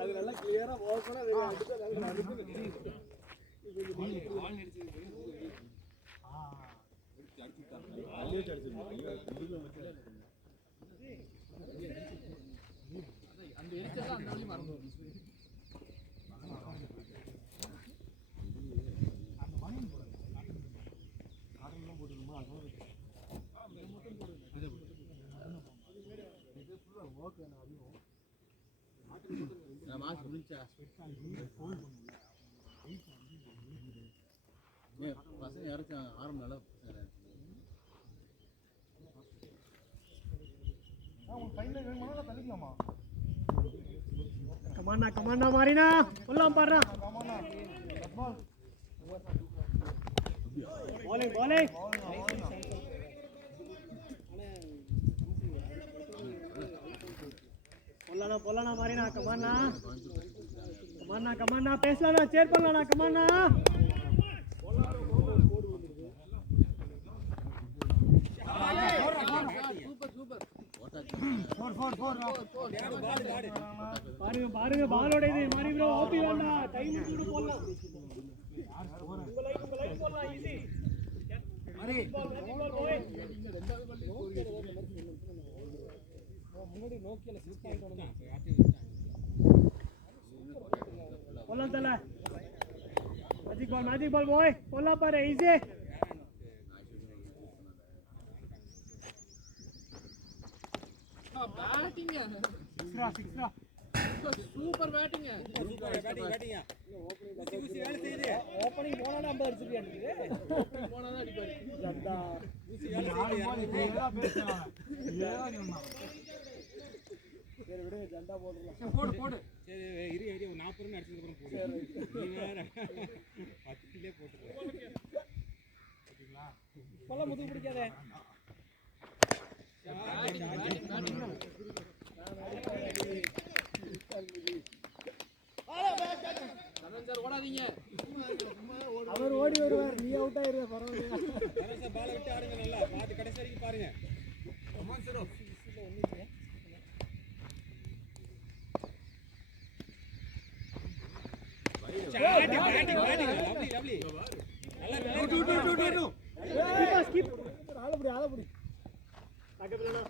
அது நல்லா கிளியரா ஓபனா அந்த எரிச்சல் அந்த வழி மறந்து பசங்க யாருக்கும் ஆரம்பம் தள்ளிக்கலாமா? கமாண்டா மாறினா சொல்லலாம் பாடுறா. bowling போலானா மாறினா கமாண்டா பேசலாம்னா சேர் பண்ணலாம்னா கமாண்டா பாருங்க பாலோட இது மாறி ப்ரோ ஓபி வேண்டாம் டைம் கூட போடலாம் உங்க லைக் போடலாம் ஈஸி மாறி ரெண்டாவது பால் முன்னாடி நோக்கியல 6 பாயிண்ட் ஓடுதான் போலாம் தல மேஜிக் பால் பாய் போலாம் பாரு ஈஸி பேட்டிங் சிக்ஸ்ரா சூப்பர் பேட்டிங் ஊசி வேலை செய்யுது ஓபனிங் போனால 50 அடிச்சிருக்கானே ஓபனிங் போனால அடிப்பாரு ஜண்டா ஊசி வேலை செய்யுது நல்லா பேசறாங்க சரி விடு ஜண்டா போடுறலாம் போடு சரி இரு 40 ரன் அடிச்சதுக்கு அப்புறம் போடு நீ வேற 10 கிலே போட்டுற பாத்தீங்களா இப்பலாம் முதுகு பிடிக்காதே அவர் ஓடி வருவார் நீ அவுட் ஆயிருவ பரவாயில்லை பால விட்டு ஆடுங்க நல்லா பாத்து கடைசி வரைக்கும் பாருங்க லவ்லி நல்லா ஸ்கிப் ஆளபடி அகபலனா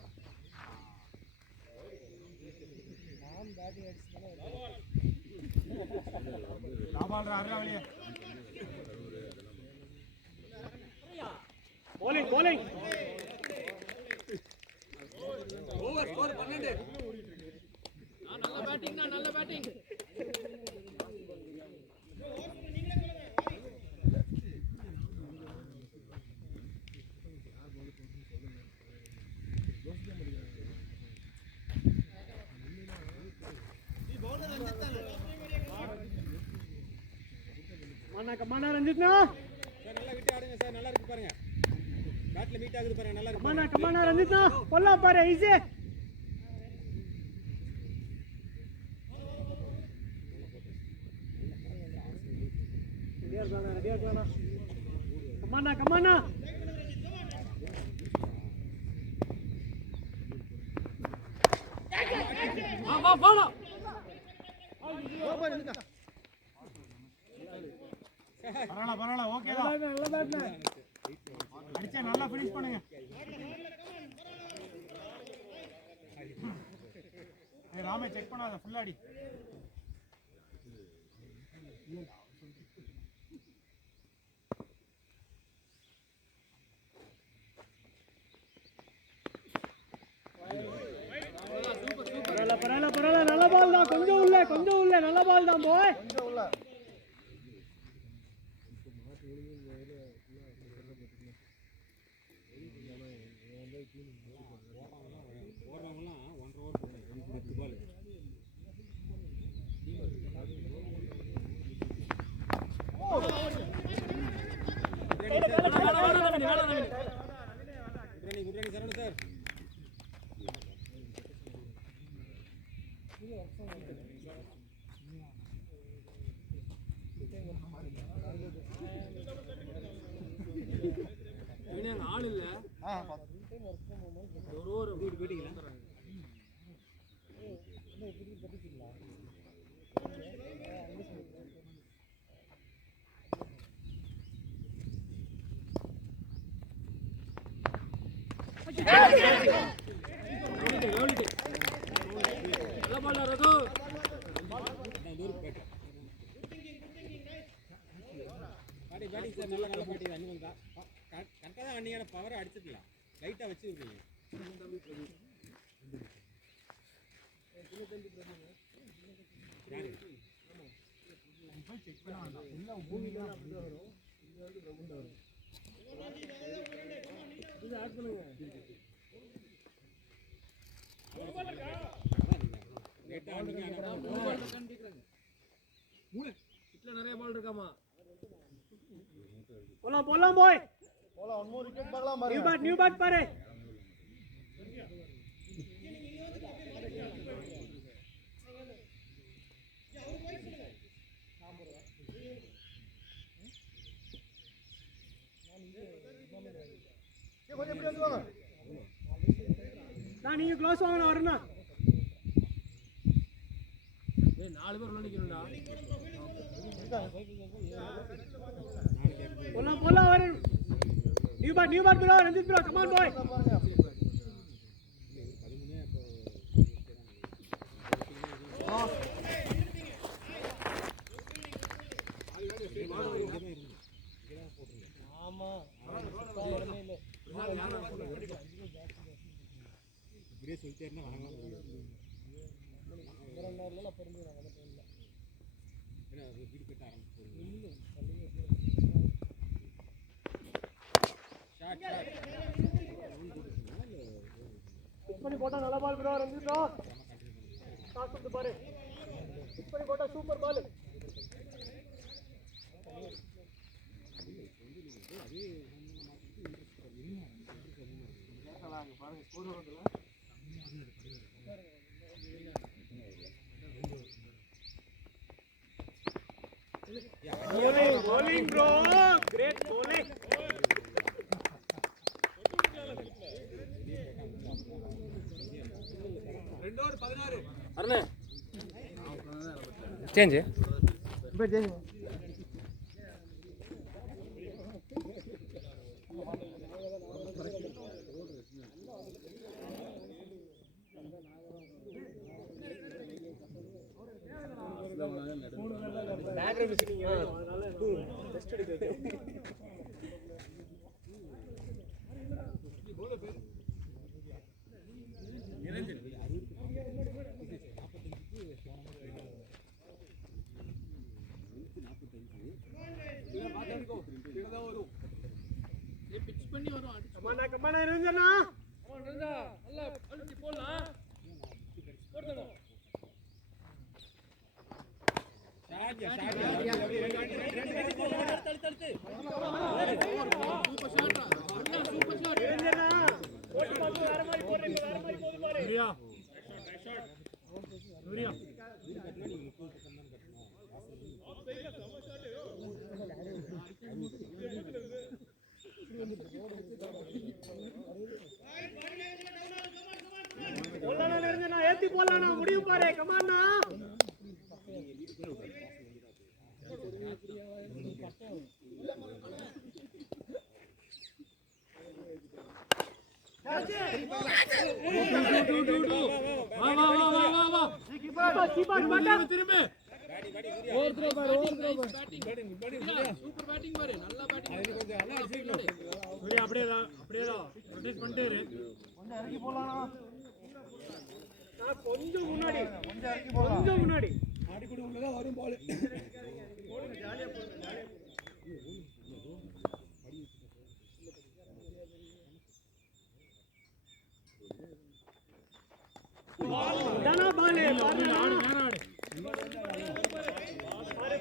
நாம் பேட்டிங் அடிச்சதானே லாபால்ரா அரவலியே bowling ஓவர் ஸ்கோர் 12 நல்ல பேட்டிங் கமாண்டா ரஞ்சித்னா சார் நல்லா விட்டு ஆடுங்க சார் நல்லா இருக்கு பாருங்க பேட்ல மீட் ஆகுது பாருங்க நல்லா இருக்கு கமாண்டா ரஞ்சித்னா போலாம் பாரு ஈஸி ரெடியா இருக்கானா கமாண்டா வா போலாம் பரவாயில்ல ஓகே தான் நல்ல பேட்னா அடிச்சா நல்லா ஃபினிஷ் பண்ணுங்க ராமே செக் பண்ணாத ஃபுல் அடி பரவாயில்ல நல்ல பால் தான் கொஞ்சம் உள்ள நல்ல பால் தான் போய் கொஞ்சம் உள்ள ஆள் இல்ல ஒரு போயிட்டீங்களா கரெக்டாக தான் அன்னையான பவரை அடிச்சுக்கலாம் லைட்டாக வச்சு விடுறீங்க நிறைய பால் இருக்காமா போலாம் போலாம் போய் போலாம் ஒன் மோர் விக்கெட் பார்க்கலாம் பாருங்க நியூ பேட் பாரு கொஞ்சம் எப்படி வந்து வாங்க நான் நீங்க க்ளோஸ் வாங்கணும் வரணும் ஏய் 4 பேர் உள்ள நிக்கணும்டா போலாம் போலாம் வர new bat bro Ranjith bro come on boy ஆமா இடமே இல்ல இப்படியே சொல்லிட்டே இருந்தா வாங்கலாம் இரண்டாயிரம்ல பரிந்து நான் வந்து இல்ல ஏன்னா வீடு கட்ட ஆரம்பிச்சோம் ஷாட் இப்படி போட்டா நல்ல ball bro Ranjith bro toss பண்ணி பாரு இப்படி போட்டா சூப்பர் பால் பாருங்க ஸ்கோர் வரதுல bowling bro great bowling ரெண்டோர் 16 அருணே சேஞ்ச் இப்ப சேஞ்ச் பேக்ரவுண்ட் மியூசிக் அதனால ரெஸ்ட் எடுக்க போல பேர் நிரஞ்சன் 45 பிட்ச் பண்ணி வரும் கமானா நிரஞ்சனா நிரஞ்சா நல்லா அழுத்தி போடலாம் போடுங்க ஏத்தி போலாம் முடியும் பாரு கமானா கொஞ்சம் முன்னாடி ஆடி கூட உள்ளதான் வரும் பால் ஜாலியா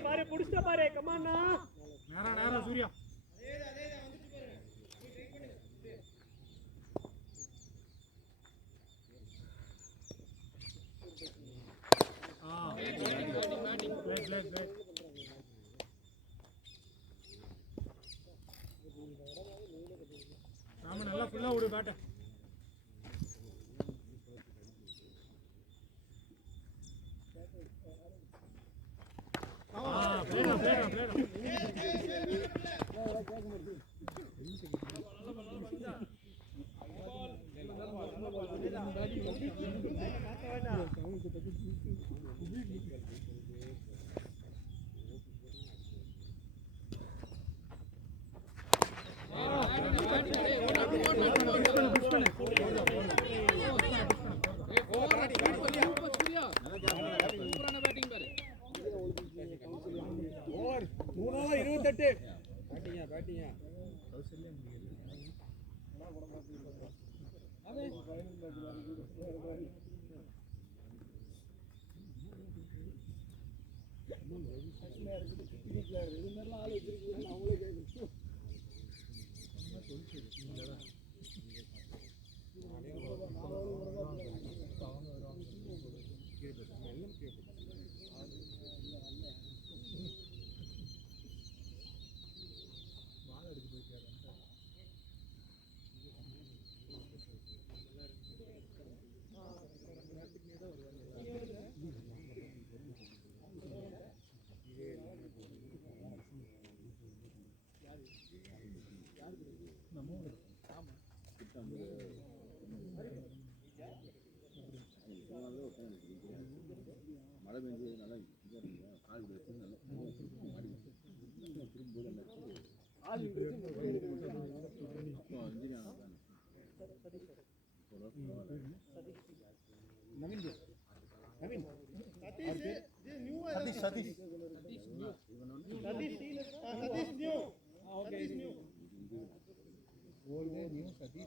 பாரு புடிச்ச பாரு கமானா நேரா சூர்யா நல்லா விடு பேட்டை. மழை பெஞ்சு நல்லா கால் வச்சு நல்லா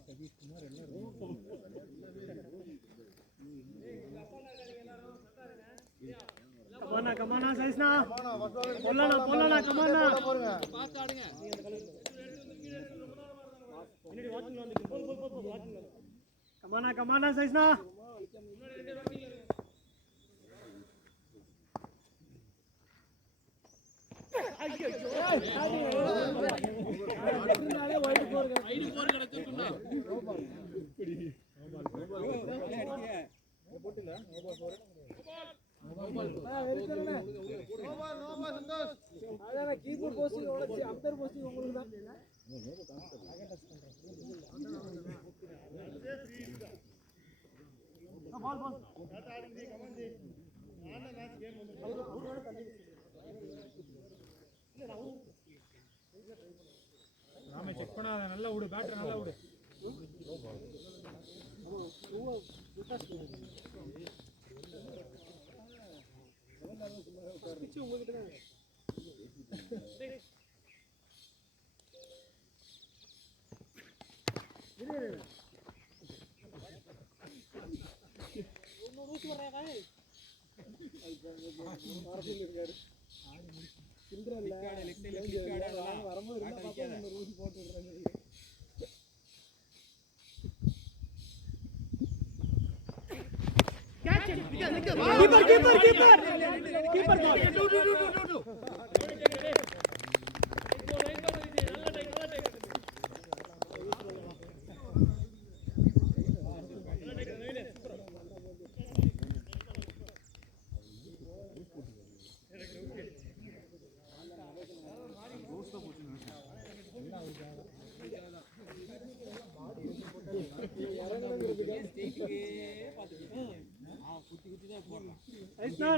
சதீஷ் குமார் கமானா சைஸ்னா போலனா கமானா பாத்து ஆடுங்க கமானா சைஸ்னா ஐயோ நாளே வைட் போர் கிடக்குன்னா போட்டுல கீபோர்ட் போஸ்டிங் உடைச்சு அப்டர் போஸ்டிங் உங்களுக்கு தான் ராமே செக் பண்ணாத நல்லா விடு பேட்டரி நல்லா விடு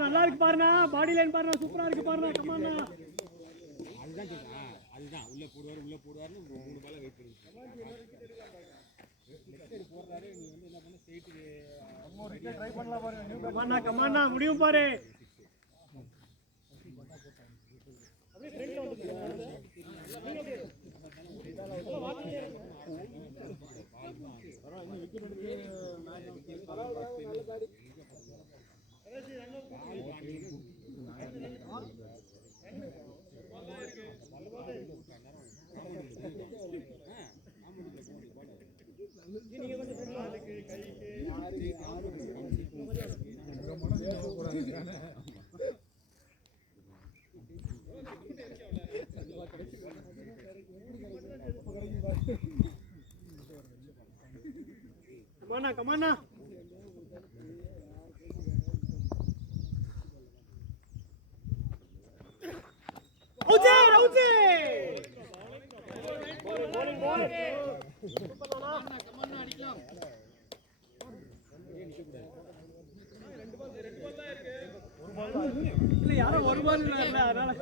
நல்லா இருக்கு பாருண்ணா, பாடி லைன் பாருண்ணா, சூப்பரா இருக்கு பாருண்ணா. கமாண்ணா, அதுதான் சொல்றேன், அதுதான் உள்ள போடுவாருன்னு 3 பால வெயிட் பண்ணி போடுறாரு. நீ வந்து என்ன பண்ண ஸ்ட்ரைட் ட்ரை பண்ணலாம் பாருங்க. கமாண்ணா முடியும் பாரு. கமானா அவுட் அவுட் போலிங் பால் கமானா அடிக்கலாம் இல்ல யாரோ ஒரு பால் இல்ல அதனால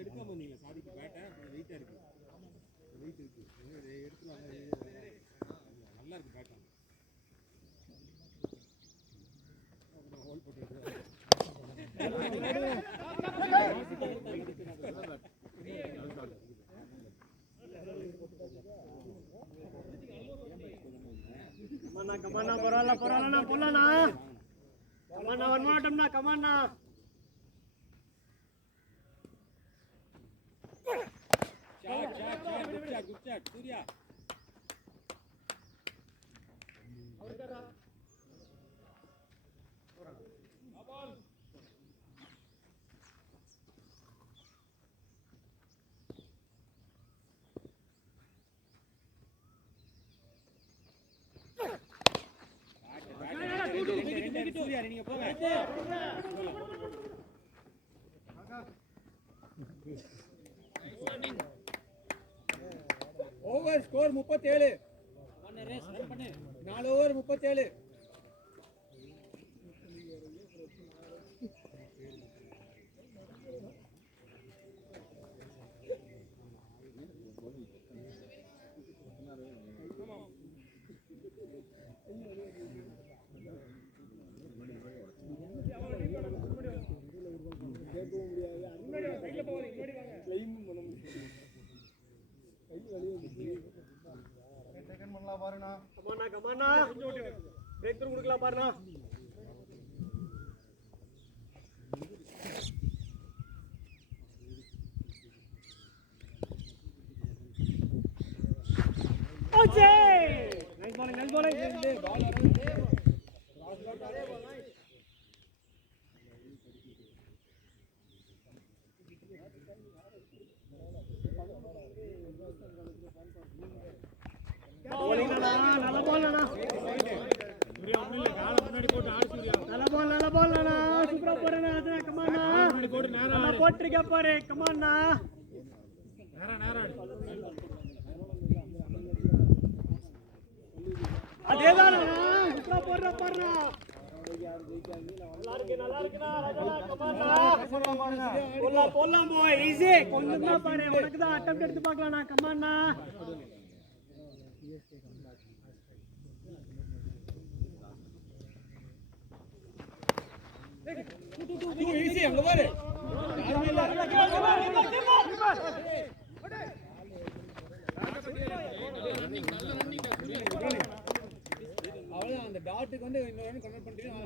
எடுக்காம வந்தீங்க சாதிக்கு பேட்டை வெயிட்டா இருக்கு வெயிட் இருக்கு எடுத்துருவாங்க நல்லா இருக்கு பேட்டா ஹோல் போட்டு கமானா பரவாயில்ல போலாண்ணா கமானா வரமாட்டோம்னா கமானா good shot, Surya. Surya, நீங்க போங்க. ஓவர் ஸ்கோர் 37 4 ஓவர் 37 கமானா பிரேக் த்ரூ கொடுக்கலாம் பாருண்ணா ஓகே நைஸ் பாலிங் பால் நல்ல பால் சூப்பரா போறேண்ணா கமாண்ணா நல்லா போட்டிருக்க பாரு கமாண்ணா அதேதானா சூப்பரா போடுற பாருண்ணா நல்லா இருக்குண்ணா கமாண்ணா போடலாம் போய் ஈஸி கொஞ்சம் தான் பாரு உனக்கு தான் அட்டம் எடுத்து பார்க்கலாம்ண்ணா கமாண்ணா ஈஸி அங்க பாரு அவ்வளவுதான் அந்த டாட்டுக்கு வந்து இன்னொரு கன்வெர்ட் பண்ணிட்டீங்கன்னா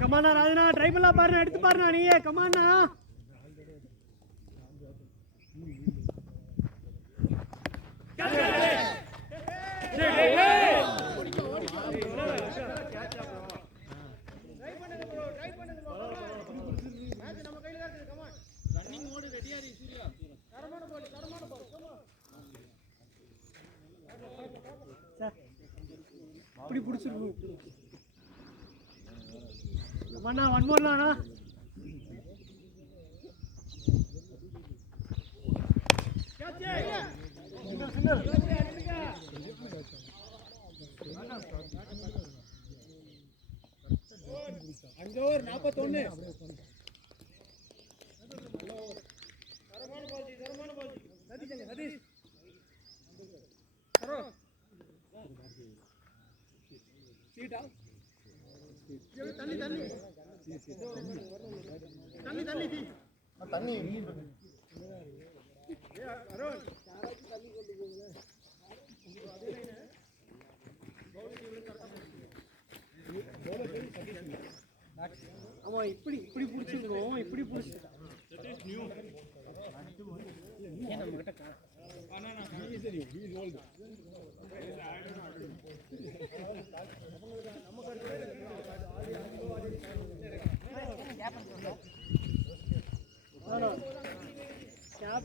கமானா ராஜனா ட்ரைபிளா பாருண்ணா எடுத்து பாருண்ணா நீயே கமானா இப்படி பிடிச்சிருக்கும் அண்ணா ஒன் மோர்ண்ணா அஞ்சு ஓவர் 41 சீட்டா தண்ணி தண்ணி தண்ணி தண்ணி தண்ணி அருண் தண்ணி கொண்டு போங்க ஆமா இப்படி இப்படி பிடிச்சிருக்கோம் இப்படி பிடிச்சிருக்கோம் நம்ம கிட்ட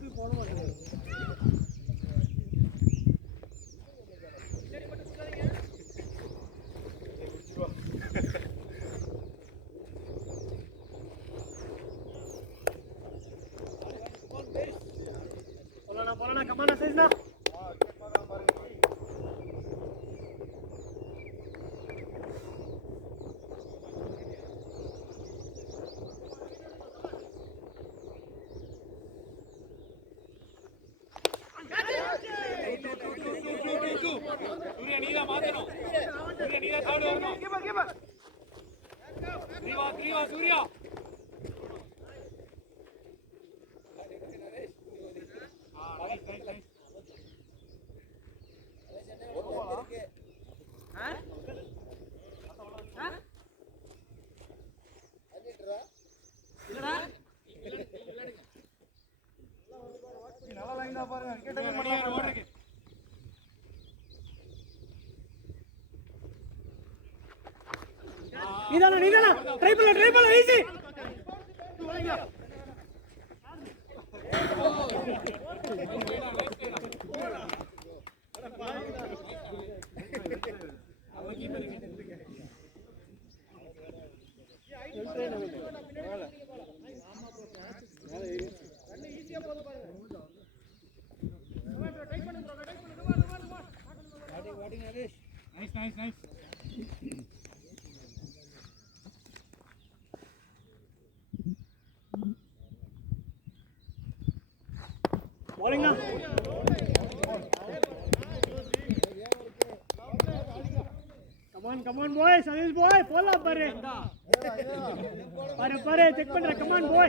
கேப் போட மாட்டேங்குது. போலனா கமானா சைஸ்னா சூர்யா நீதான் மாத்தணும். சூர்யா நீதான் சாப்பிட வரணும். த்ரீவா சூர்யா. நல்லா லைனா பாருங்க. ஓடுறீங்க. நீதானா ட்ரை பண்ணல easy. Nice. Bowling na. Come on boy, Sanish boy, pull up pare. Pare check பண்ற. Come on boy.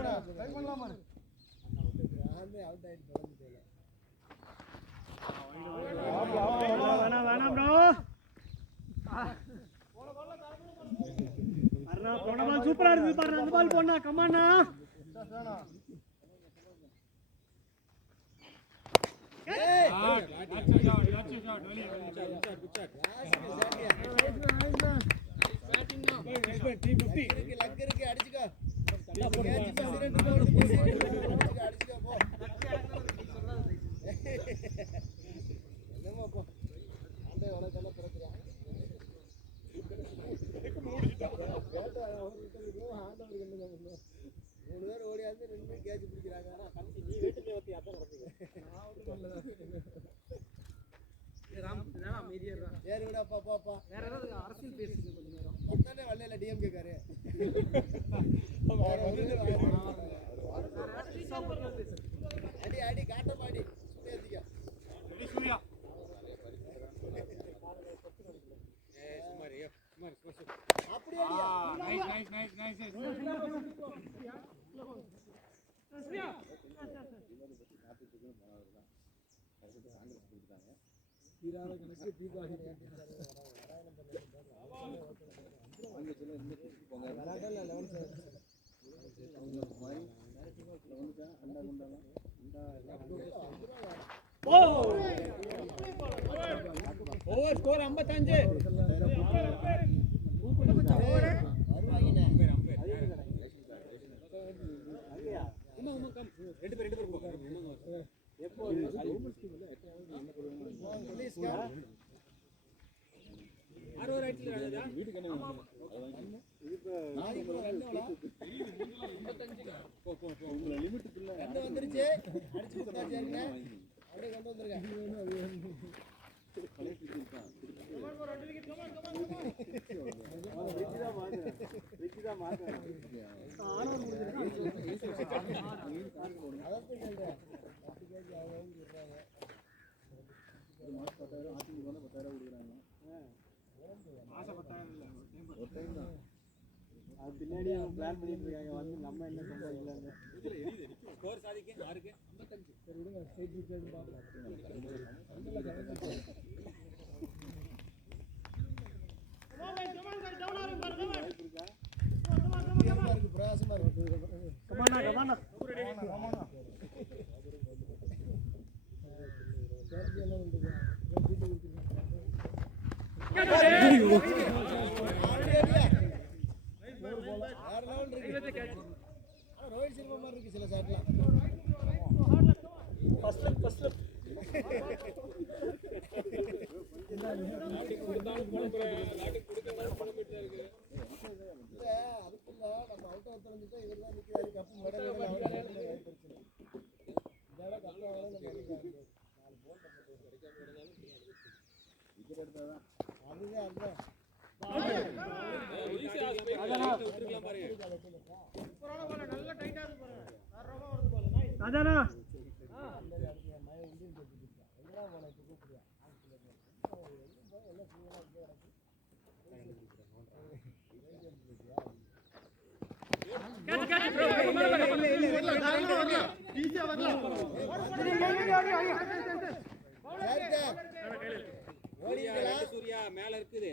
வேணாம் bro. அண்ணா போன பால் சூப்பரா இருக்கு பாரு. அந்த பால் போனா. Come on na. Over score 55. ரெண்டு பேர் பின்னாடி பிளான் பண்ணிட்டு இருக்காங்க. வந்து நம்ம என்ன சம்பாதிக்கலாங்க. ஸ்கோர் சாதிக்கு 6க்கு 55. சரி விடுங்க. ஸ்ட்ரைட் டிஃபரன்ஸ் பாக்கலாம். கமானா ரோஹித் சர்மா மாதிரி இருக்கு சில ஷாட்லாம். அதானா சூர்யா மேல இருக்குது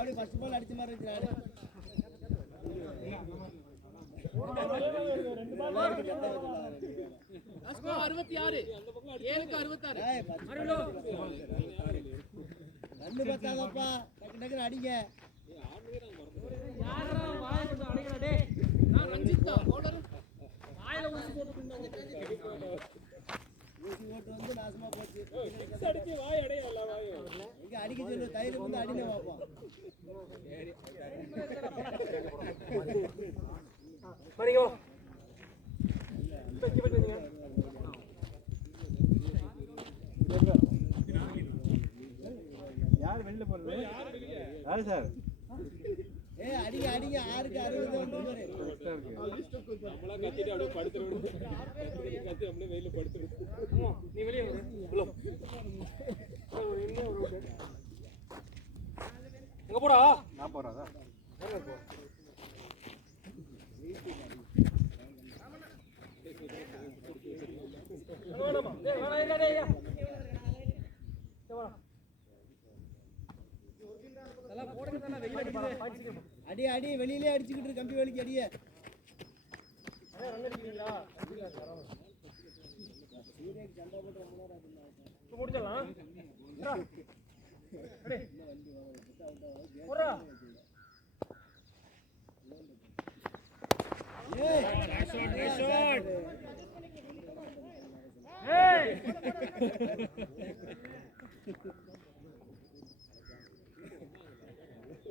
அப்படியே ஃபர்ஸ்ட் பால் அடிச்ச மாதிரி இருக்கிறாரு. ரன்னு பத்தாதப்பா, டக்கு டக்குன்னு அடிங்க. ஊசி ஓட்டு வந்து நாசமா போச்சு. எங்க அடிக்க சொல்லு, தயிர் வந்து அடினே பார்ப்போம். யார் வெளியில போறது? யாரு சார்? அடிங்க அடிங்க, 6க்கு 60 வந்து நம்மளா கத்திட்டு அப்படியே படுத்துறோம். கத்தி அப்படியே வெயில படுத்துறோம். நீ வெளியே வா. எங்க போடா? நான் போறதா? அடி அடி, வெளியிலே அடிச்சுக்கிட்டு கம்பி வலிக்கு அடிய.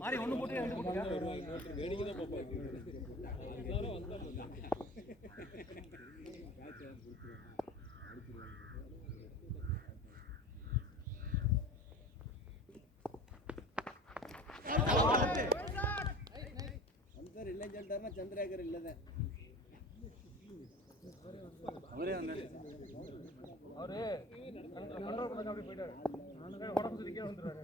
மாறி ஒண்ணு போட்டு ரெண்டு போட்டு வேடிக்கை தான் பாப்பாங்க. எல்லாரும் வந்தாங்க. அம்பர் இல்லைன்னு சொல்லிட்டாருன்னா சந்திரேகர் இல்லதான். அவரே வந்தாரு. அவரு கண்ட்ரோல் பண்ண அப்படியே போயிட்டாரு. உடம்பு சுத்திக்கே வந்துறாரு.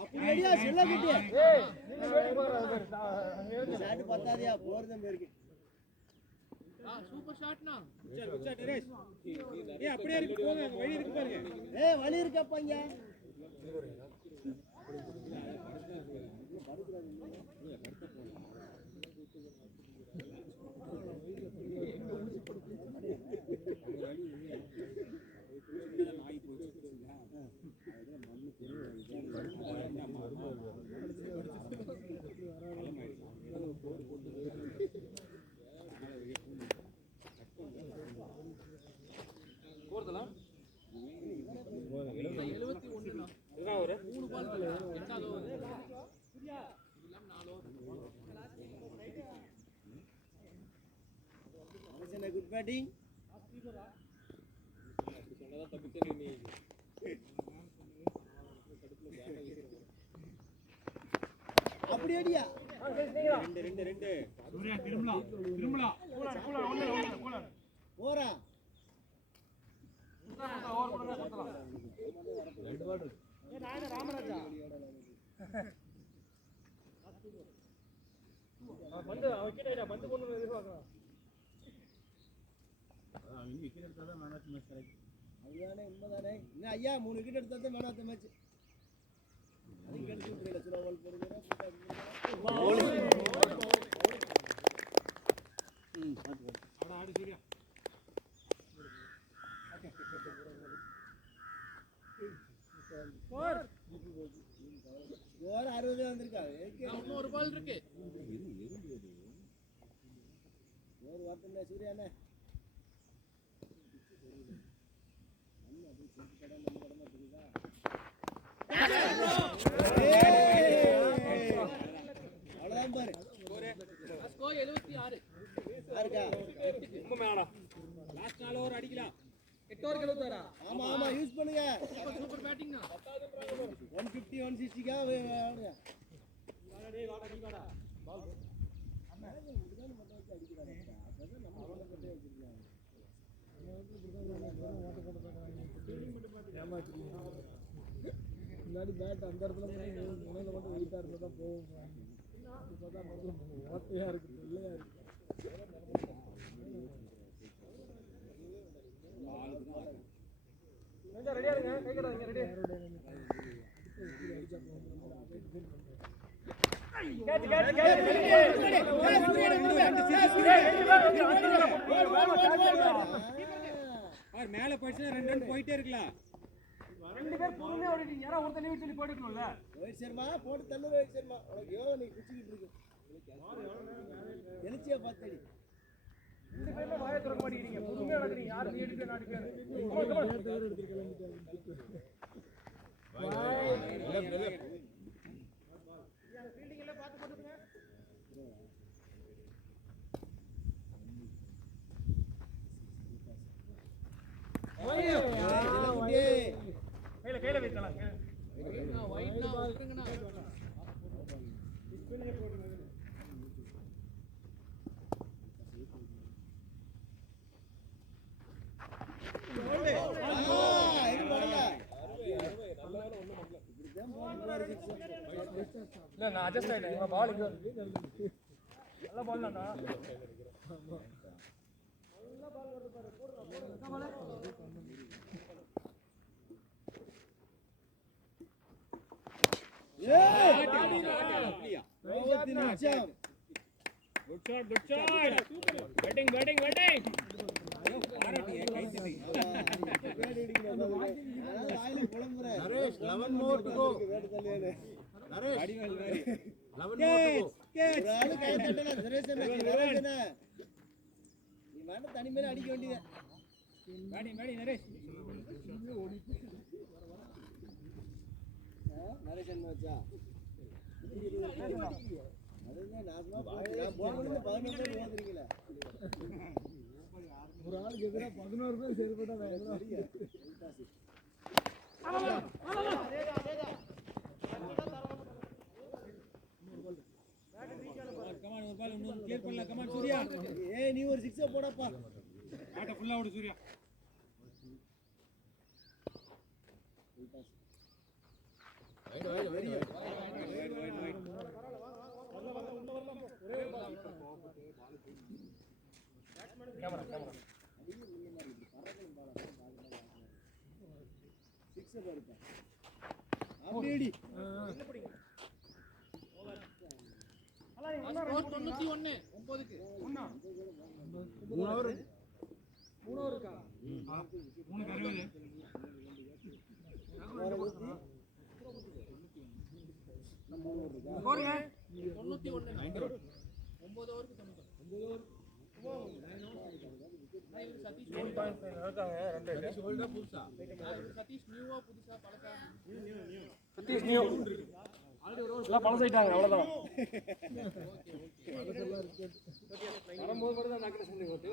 அப்படியே செல்ல குட்டி. நீ வேடி பாக்குற பாரு. ஷாட் பத்தாதியா போறதே பேருக்கு. சூப்பர் ஷாட்னா. Good shot Naresh. அப்படியே இருக்கு போங்க, அங்க வழி இருக்கு பாருங்க. வழி இருக்கப்பா இங்க. போறதலாம் 71ண்ணா. இதுதான் ஒரு 3 பால் இருக்கு. 8வது ஓவர். இதெல்லாம் 4 ஓவர். Good batting. சொன்னதா தப்பிச்சே நீ அப்படி அடியா. 2 சூர்யா திரும்பலாம் கூலர் போறா. ஓவர் போடுங்க சுத்தலாம் ராமராஜா பந்து விக்கெட் பந்து கொண்டு எதிர்பார்க்கலாம் அவங்க விக்கெட் எடுத்தால் தான் மேட்ச் மேட்ச் கிடைக்கும். அதுதானே உண்மைதானே. இன்னும் ஐயா 3 விக்கெட் எடுத்தா தான் மேன் ஆஃப் தி மேட்ச். அதுக்கு எடுத்து விட்டுறீங்க. ஸ்லோ பால் போடுங்க. ஆடு சூர்யா. ஸ்கோர். ஓவர் 60 வந்திருக்கா. இன்னும் ஒரு பால் இருக்கு. ஓவர் வரட்டும்ல சூர்யாண்ணே. அவ்வளவுதான் பாரு. ஸ்கோர் 76. யாருக்கா? ரொம்ப மேடா லாஸ்ட் 4 ஓவர் அடிக்கலாம். 8 ஓவர் 76. ஆமா ஆமா யூஸ் பண்ணுங்க. சூப்பர் பேட்டிங்னா. 150 160 ஆடுங்க. முன்னாடி பேட் அந்த இடத்துல முனையில மட்டும் வெயிட்டா இருந்தா தான் போகும். இப்பதான் ஓட்டையா இருக்கு, வெள்ளையா இருக்கு. ரெடியா இருங்க கை கட்டாதீங்க ரெடி மேல போயிடுச்சுன்னா 2 ரன் போயிட்டே இருக்கலாம். 2 பேர் பொறுமையா ஓடிட்டீங்க யாரா ஒருத்தர் நீ சொல்லி போட்டுக்கணும்ல ரோஹித் சர்மா போட்டு தள்ளு. ரோஹித் சர்மா உனக்கு யோகா நீ குச்சிக்கிட்டு இருக்கு. எழுச்சியா பார்த்தடி. 2 பேர்ல வாயை திறக்க மாட்டேங்கிறீங்க பொறுமையா நடக்கிறீங்க யார் நீ எடுத்து நான் எடுக்கிறேன் ஃபீல்டிங் எல்லாம் பார்த்து போட்டுங்க கையில வைக்கலாம் ஒயிட்னா விட்டுருங்கண்ணா. இல்ல நான் அட்ஜஸ்ட் ஆயிட்டேன் உங்க பால் இங்க நல்ல பால் தான்டா good shot batting Naresh, 11 more to go. Naresh, 11 more to go. தனிமையில அடிக்க வேண்டியது. நரேஷ் நரேஷன் வச்சா அதுதான் நான் போகணும்னு 11 பேர் ஓதுறீங்களே. ஒரு ஆளுக்கு எதிராக 11 பேர் செயல்பட்டா நீ ஒரு 6 போடப்பா. ஆட்ட ஃபுல்லா ஓடு சூர்யா. கேமரா அப்படியேடி ஸ்கோர் 91 9க்கு 3 ஓவர் 3 இருக்கா 3 91 9 ஓவருக்கு 90 சதீஷ் நியூவா புதுசா பழசா சதீஷ் நியூ எல்லாம் பழசாயிட்டாங்க அவ்வளவுதான் வரும்போது மட்டும் தான் நாக்கில சொல்லி ஓட்டு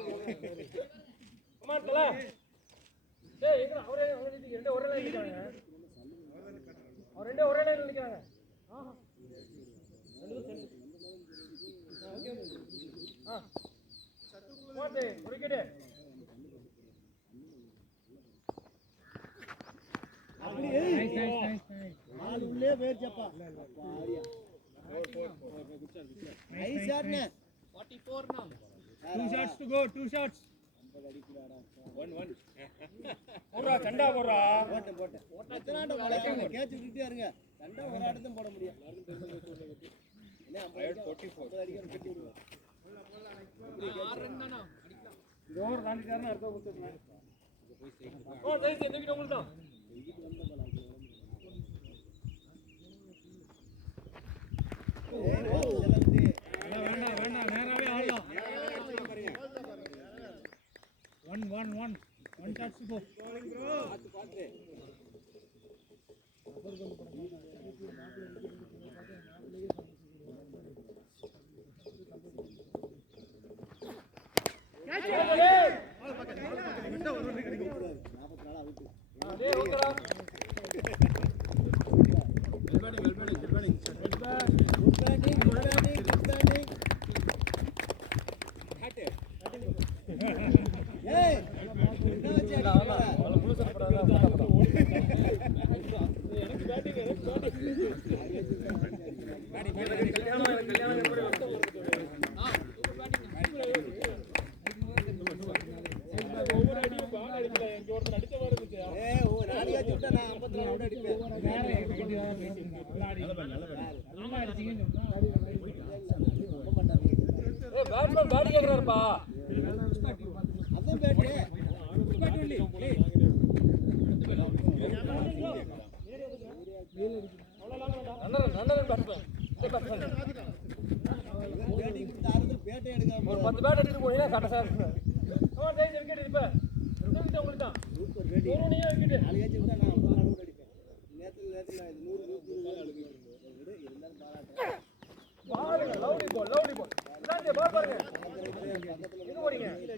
அம்மா தல டேய் எங்க அவரே ரெண்டு ஒரே லைன் நிக்காங்க அவர் ரெண்டு ஒரே லைன்ல நிக்காங்க போடு ஒரு விக்கெட் ஆள் உள்ளே போயிடுச்சப்பா nice ஷாட்னே 44 now 2 shots to go 2 shots 1 போறா சண்டா போறா போட்டேன் எத்தனாண்ட போடுறாங்க கேட்ச் விட்டுட்டே இருங்க சண்டை ஒரு ஆட்டத்தும் போட முடியும் என்ன 44 அடிக்கணும் கட்டி விடுவோம் 6 ரன் தானா அடிக்கலாம் இந்த ஓவர் தாண்டிட்டாருன்னா அடுத்த கொடுத்துறேன் ஓ ஜெயிச்சு இந்த விக்கெட் உங்களுக்கு தான் வேண்டாம் நேராவே ஆடலாம் 1 shots to go batsman bat கேக்குறாருப்பா அதான் பேட்டு பேட்டை எடுக்காம ஒரு 10 பேட் எடுத்து போனீங்கன்னா கரெக்டா இருக்கு விக்கெட் இப்ப உங்களுக்கு தான் சூப்பர் பேட்டிங் ஒரு விக்கெட் நாலு கேட்ச் விட்டா நான் 50 ரன் அடிப்பேன் நேத்துல 100 இருந்தாலும் பாராட்டுறேன் பால் லவ்லி பால் இதாங்க பால் பாருங்க எங்க போறீங்க அந்த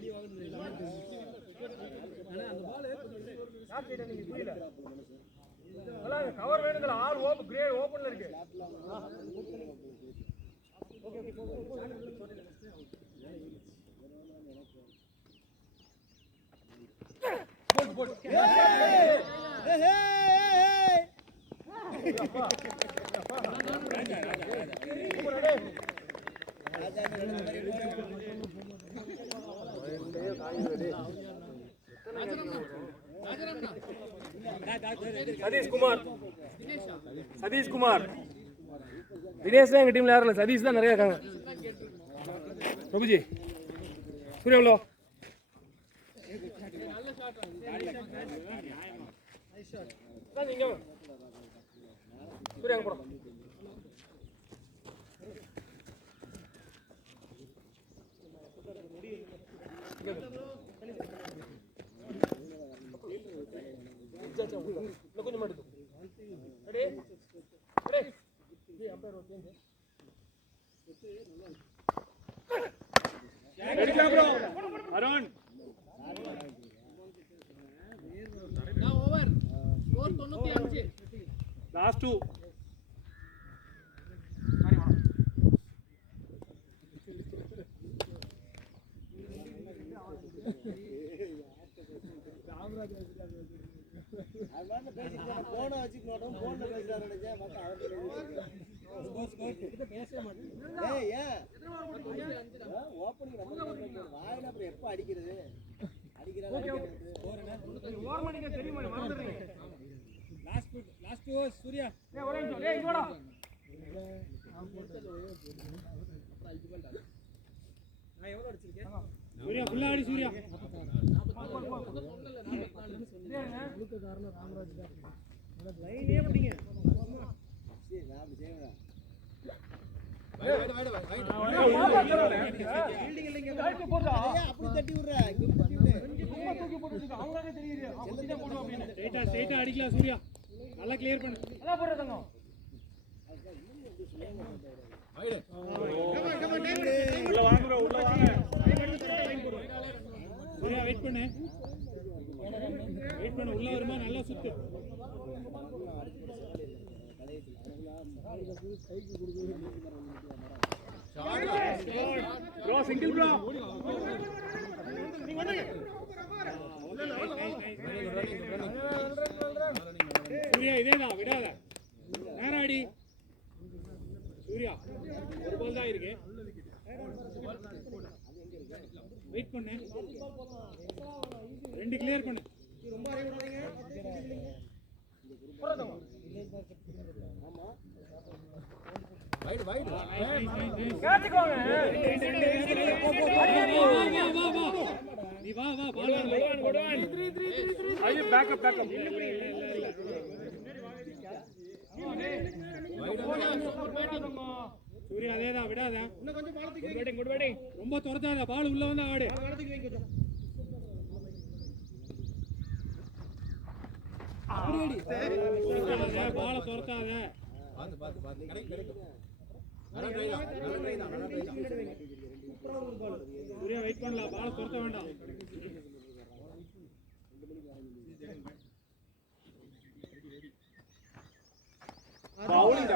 பால் யார் சைடு நீங்க புரியல அல கவர் வேணுங்கல ஆல் ஓபன் கிரே ஓபன்ல இருக்கு ஓகே போட் சதீஷ் குமார் தினேஷ் தான் எங்க டீம்ல யாரும் இல்ல சதீஷ் தான் நிறைய இருக்காங்க பிரபுஜி சூர்யா எவ்வளோ நீங்க சூர்யா போறோம் கொஞ்சம் மாட்டு Arun now over score 95 last 2 அதனால பேசிட்டு போன வச்சுக்கணும் போன்ல பேசுறாரு நினைச்சேன் மத்த அவர்கிட்ட ஏய் ஏன் ஓப்பனிங் நம்ம வாயில அப்புறம் எப்ப அடிக்கிறது அடிக்கிறாங்க ஓரமணிக்கு தெரியுமா மறந்துடுறீங்க லாஸ்ட் ஓவர் சூர்யா ஏய் ஒரே நிமிஷம் ஏய் இங்கோடா நான் எவ்வளவு அடிச்சிருக்கேன் சூர்யா ஃபுல்லா அடி சூர்யா முழுக்க காரணம் ராமராஜ் தான். லைனே பிடிங்க சரி நான் செய்வேன் ஃபீல்டிங் இல்லங்க ரைட் போடா அப்படி தட்டி விடுற இங்க தட்டி விடு சும்மா தூக்கி போட்டுட்டு அவங்களே தெரியுது அவங்க போடுவா அப்படினு ஸ்ட்ரைட்டா அடிக்கலாம் சூர்யா நல்லா கிளியர் பண்ணு நல்லா போடுற தங்கம் உள்ள வாங்க சூர்யா வெயிட் பண்ணு உள்ள வருமா நல்லா சுத்து ப்ரோ சிங்கிள் ப்ரோ சூர்யா இதேதான் விடாத நேரா அடி சூர்யா ஒரு பால் தான் இருக்கு வெயிட் பண்ணு ரெண்டு கிளியர் பண்ணு ரொம்ப அரை விடாதீங்க கேட்சுக்கோங்க நீ வா பால் ஐயோ பேக்கப் சூர்யா அதேதான் விடாத இன்னும் கொஞ்சம் பால் தூக்கி குட் பேட்டிங் ரொம்ப துரத்தாத பால் உள்ள வந்து ஆடு தூக்கி வைங்க கொஞ்சம் பால துரத்தாத சூர்யா வெயிட் பண்ணலாம் பால துரத்த வேண்டாம் பவுலிங்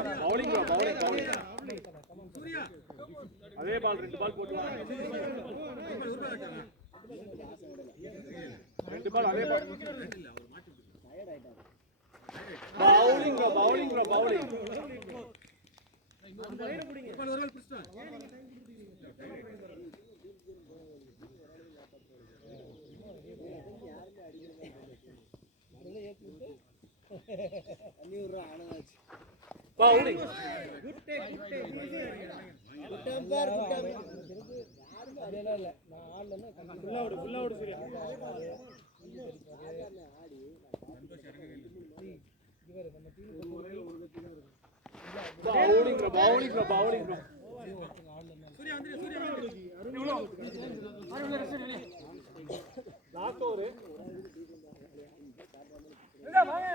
சூர்யா அதே பால் ரெண்டு பால் போட்டு வா ரெண்டு பால் அதே பால் பவுலிங் அந்த லைனை பிடிங்க பால் ஒரு கால் புடிச்சா தண்ணி விடுற ஆனதாச்சு பவுலிங் குட் டேக் குட்டம்பர் அதெல்லாம் இல்லை நான் ஆடலன்னா ஃபுல்லா ஓடு சூர்யா இவர் நம்ம டீம் பவுலிங் சூர்யா வந்து சூர்யா லாஸ்ட் ஓவர் எங்க வாங்க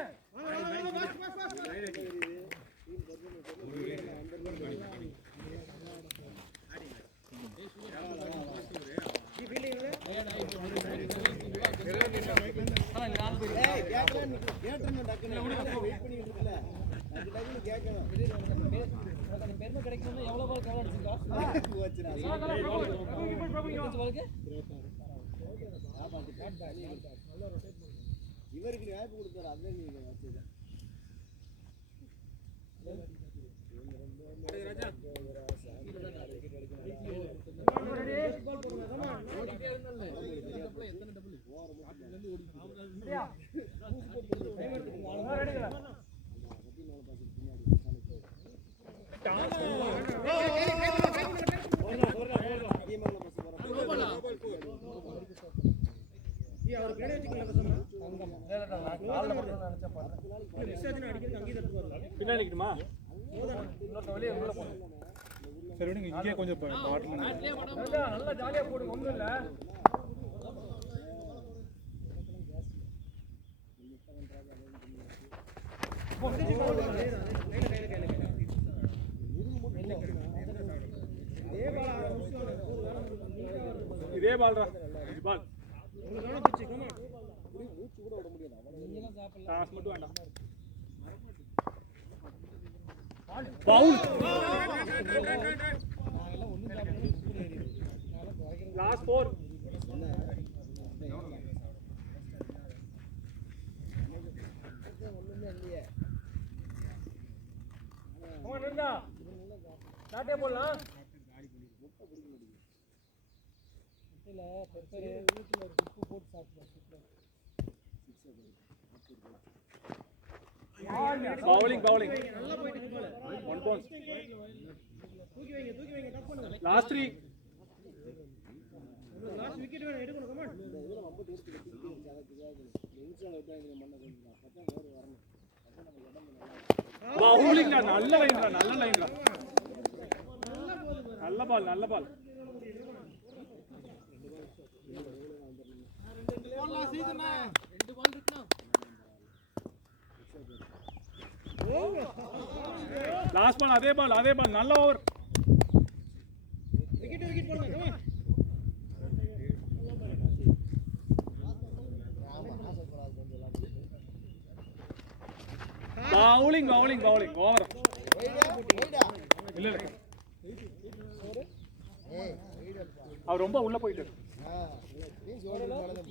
பெருமை கிடைக்கணும்னா எவ்வளோ பால் கவர் அடிச்சிருக்கா இவருக்கு வாய்ப்பு கொடுத்தாரு அதுதான் நீங்க வச்சது பின்னாடிக்குமா சரி விடுங்க இங்கே கொஞ்சம் நல்லா ஜாலியா போடு ஒண்ணும் இல்ல இதே பால்ரா பால் மூச்சு கூட விட முடியாது காசு மட்டும் வேண்டாம் லாஸ்ட் 4 ஒண்ணுமே இல்லையே நின்றா ஷார்ட்டே போடலாம் இல்ல பெப்பர் வீட்டுல ஒரு உப்பு போட்டு சாப்பிடலாம் பவுலிங் நல்லா போயிட்டு இருக்கு பால் 1 பால் தூக்கி வைங்க டப் பண்ணுங்க லாஸ்ட் 3 லாஸ்ட் விக்கெட் வேணும் எடுக்கணும் கமான் இதுல ரொம்ப டேஸ்ட் இருக்கு இன்ஸ்டால விட்டா இந்த மண்ணை கொஞ்சம் அப்பதான் வேற வரணும் அப்ப நம்ம உடம்பு நல்லா பவுலிங் நல்ல லைன்டா நல்ல பால் லாஸ்ட் பால் அதே பால் நல்ல ஓவர் விக்கெட் போடுங்க கமான் பவுலிங் ஓவர் இல்ல அவர் ரொம்ப உள்ள போயிட்டாரு நீ ஜோடி போடல